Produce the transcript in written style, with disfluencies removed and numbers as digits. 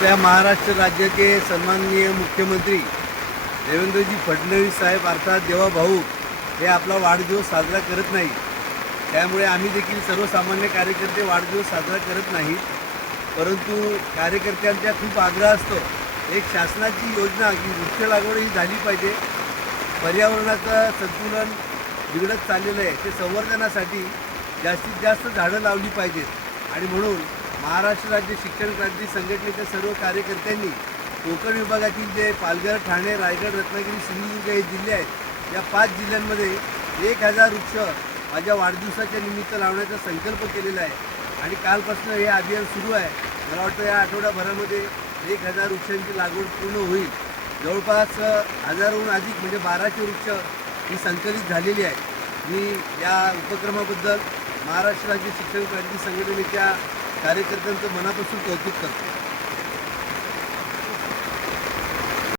आपल्या महाराष्ट्र राज्याचे सन्माननीय मुख्यमंत्री देवेंद्रजी फडणवीस साहेब अर्थात देवाभाऊ हे आपला वाढदिवस साजरा करत नाही। त्यामुळे आम्ही देखील सर्वसामान्य कार्यकर्ते वाढदिवस साजरा करत नाहीत, परंतु कार्यकर्त्यांचा खूप आग्रह असतो। एक शासनाची योजना की वृक्ष लागवड ही झाली पाहिजे। पर्यावरणाचं संतुलन बिघडत चाललेलं आहे, ते संवर्धनासाठी जास्तीत जास्त झाडं लावली पाहिजेत। आणि म्हणून महाराष्ट्र राज्य शिक्षण क्रांती संघटनेच्या सर्व कार्यकर्त्यांनी कोकण विभागातील जे पालघर, ठाणे, रायगड, रत्नागिरी, सिंधुदुर्ग हे जिल्हे आहेत, या 5 जिल्ह्यांमध्ये 1000 वृक्ष माझ्या वाढदिवसाच्या निमित्त लावण्याचा संकल्प केलेला आहे। आणि कालपासून हे अभियान सुरू आहे। मला वाटतं या आठवड्याभरामध्ये 1000 वृक्षांची लागवड पूर्ण होईल। जवळपास 1000हून अधिक म्हणजे 1200 वृक्ष ही संकलित झालेली आहे। मी या उपक्रमाबद्दल महाराष्ट्र राज्य शिक्षण क्रांती संघटनेच्या कार्यकर्त्यांचं मनापासून कौतुक करतो।